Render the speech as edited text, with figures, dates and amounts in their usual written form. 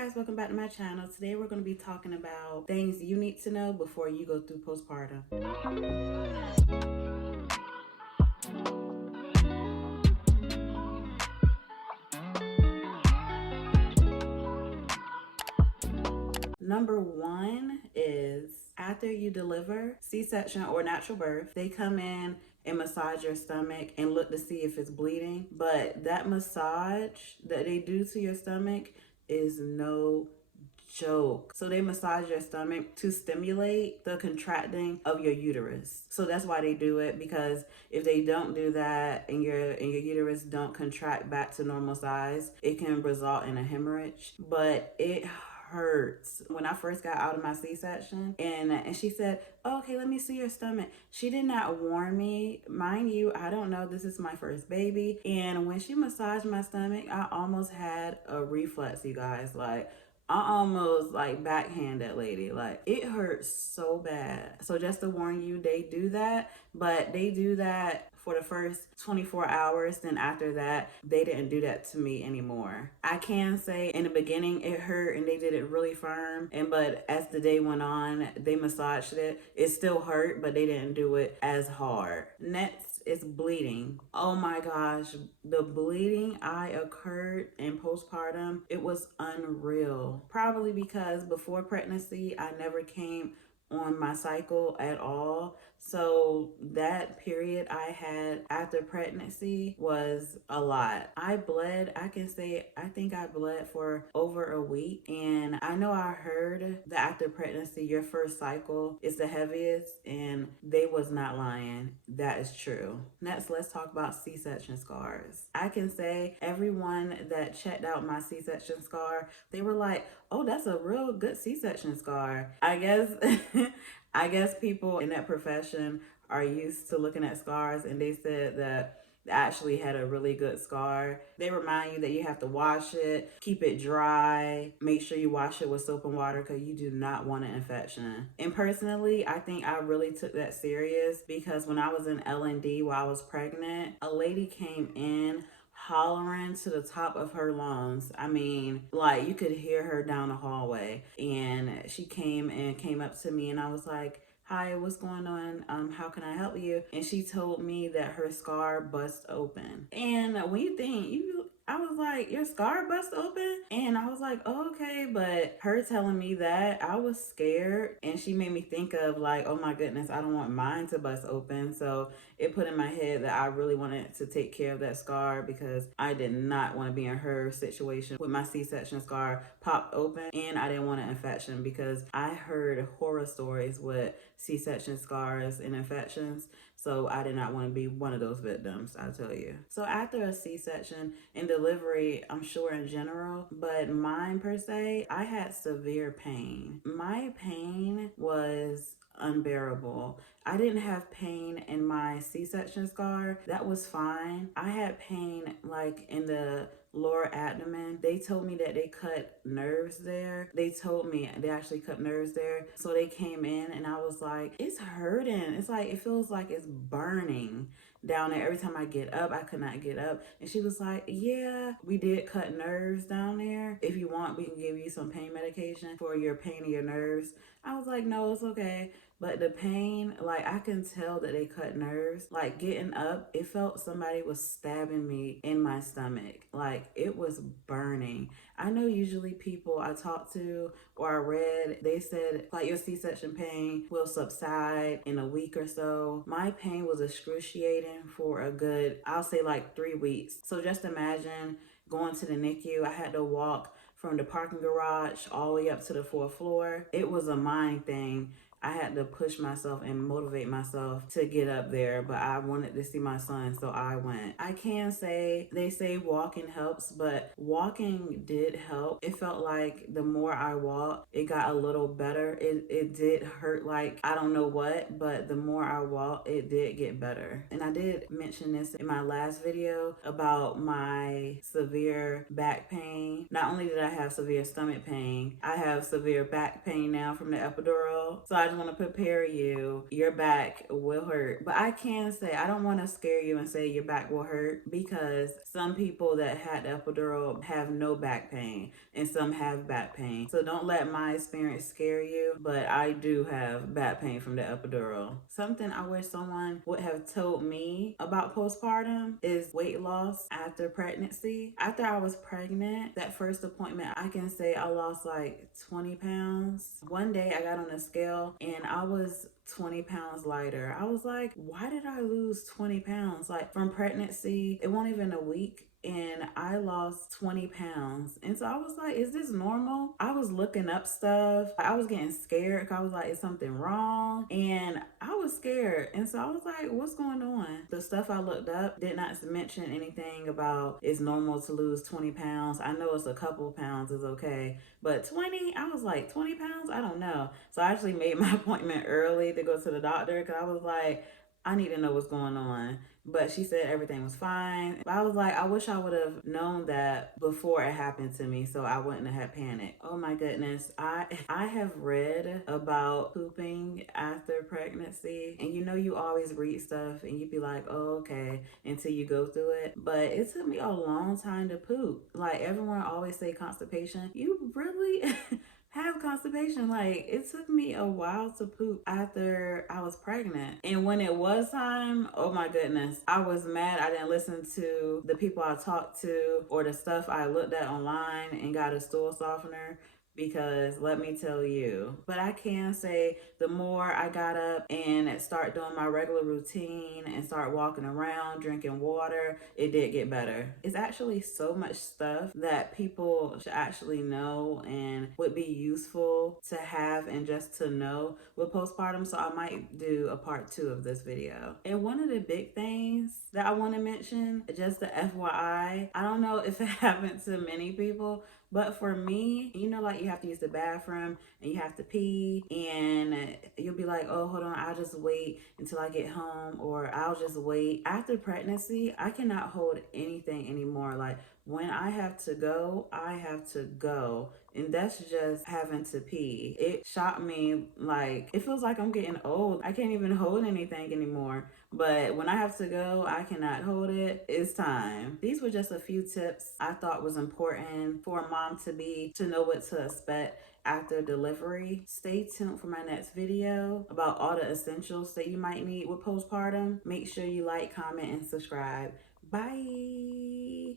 guys, welcome back to my channel. Today we're going to be talking about things you need to know before you go through postpartum. Number one is after you deliver, C-section or natural birth, they come in and massage your stomach and look to see if it's bleeding. But that massage that they do to your stomach is no joke. So they massage your stomach to stimulate the contracting of your uterus. So that's why they do it, because if they don't do that and your uterus don't contract back to normal size, it can result in a hemorrhage. But it hurts. When I first got out of my C-section and she said, oh, okay, let me see your stomach. She did not warn me. Mind you, I don't know, this is my first baby. And when she massaged my stomach, I almost had a reflex, you guys. Like, I almost backhand that lady. Like, it hurts so bad. So just to warn you, they do that, but they do that for the first 24 hours. Then after that, they didn't do that to me anymore. I can say in the beginning it hurt and they did it really firm. But as the day went on, they massaged it. It still hurt, but they didn't do it as hard. Next is bleeding. Oh my gosh, the bleeding I occurred in postpartum, it was unreal. Probably because before pregnancy, I never came on my cycle at all. So that period I had after pregnancy was a lot. I bled, I can say, I think I bled for over a week. And I know I heard that after pregnancy, your first cycle is the heaviest, and they was not lying. That is true. Next, let's talk about C-section scars. I can say everyone that checked out my C-section scar, they were like, oh, that's a real good C-section scar. I guess people in that profession are used to looking at scars, and they said that they actually had a really good scar. They remind you that you have to wash it, keep it dry, make sure you wash it with soap and water because you do not want an infection. And personally, I think I really took that serious because when I was in L&D while I was pregnant, a lady came in hollering to the top of her lungs. I mean, like, you could hear her down the hallway. And she came up to me, and I was like, hi, what's going on? How can I help you? And she told me that her scar bust open. And when you think, I was like, your scar bust open? And I was like, oh, okay. But her telling me that, I was scared. And she made me think of like, oh my goodness, I don't want mine to bust open. So it put in my head that I really wanted to take care of that scar because I did not want to be in her situation with my C-section scar popped open. And I didn't want an infection because I heard horror stories with C-section scars and infections. So I did not want to be one of those victims, I'll tell you. So after a C-section and delivery, I'm sure in general, but mine per se, I had severe pain. My pain was unbearable. I didn't have pain in my C-section scar. That was fine. I had pain like in the lower abdomen. They told me that they cut nerves there. They told me they actually cut nerves there. So they came in and I was like, it's hurting. It's like, it feels like it's burning down there. Every time I get up, I could not get up. And she was like, yeah, we did cut nerves down there. If you want, we can give you some pain medication for your pain in your nerves. I was like, no, it's okay. But the pain, like, I can tell that they cut nerves. Like, getting up, it felt somebody was stabbing me in my stomach. Like, it was burning. I know usually people I talk to or I read, they said, like, your C-section pain will subside in a week or so. My pain was excruciating for a good, I'll say like 3 weeks. So just imagine going to the NICU. I had to walk from the parking garage all the way up to the 4th floor. It was a mind thing. I had to push myself and motivate myself to get up there, but I wanted to see my son, so I went. I can say, they say walking helps, but walking did help. It felt like the more I walked, it got a little better. It did hurt like I don't know what, but the more I walked, it did get better. And I did mention this in my last video about my severe back pain. Not only did I have severe stomach pain, I have severe back pain now from the epidural. So I just want to prepare you. Your back will hurt. But I can say, I don't want to scare you and say your back will hurt, because some people that had the epidural have no back pain and some have back pain. So don't let my experience scare you, but I do have back pain from the epidural. Something I wish someone would have told me about postpartum is weight loss after pregnancy. After I was pregnant, that first appointment, I can say I lost like 20 pounds. One day I got on a scale and I was 20 pounds lighter. I was like, why did I lose 20 pounds? Like, from pregnancy, it wasn't even a week and I lost 20 pounds. And so I was like, is this normal? I was looking up stuff. I was getting scared because I was like, is something wrong? And I was scared. And so I was like, what's going on? The stuff I looked up did not mention anything about it's normal to lose 20 pounds. I know it's a couple pounds is okay, but 20, I was like, 20 pounds? I don't know. So I actually made my appointment early to go to the doctor because I was like, I need to know what's going on. But she said everything was fine. But I was like, I wish I would have known that before it happened to me so I wouldn't have had panic. Oh my goodness. I have read about pooping after pregnancy. And you know, you always read stuff and you'd be like, oh, okay, until you go through it. But it took me a long time to poop. Like, everyone always say constipation. You really have constipation. Like, it took me a while to poop after I was pregnant. And when it was time, oh my goodness, I was mad I didn't listen to the people I talked to or the stuff I looked at online and got a stool softener. Because let me tell you, but I can say the more I got up and start doing my regular routine and start walking around, drinking water, it did get better. It's actually so much stuff that people should actually know and would be useful to have and just to know with postpartum. So I might do a part 2 of this video. And one of the big things that I want to mention, just the FYI, I don't know if it happened to many people, but for me, you know, like, you have to use the bathroom and you have to pee and you'll be like, oh, hold on, I'll just wait until I get home, or I'll just wait. After pregnancy, I cannot hold anything anymore. Like, when I have to go, I have to go. And that's just having to pee. It shocked me. Like, it feels like I'm getting old. I can't even hold anything anymore. But when I have to go, I cannot hold it. It's time. These were just a few tips I thought was important for a mom to know what to expect after delivery. Stay tuned for my next video about all the essentials that you might need with postpartum. Make sure you like, comment, and subscribe. Bye.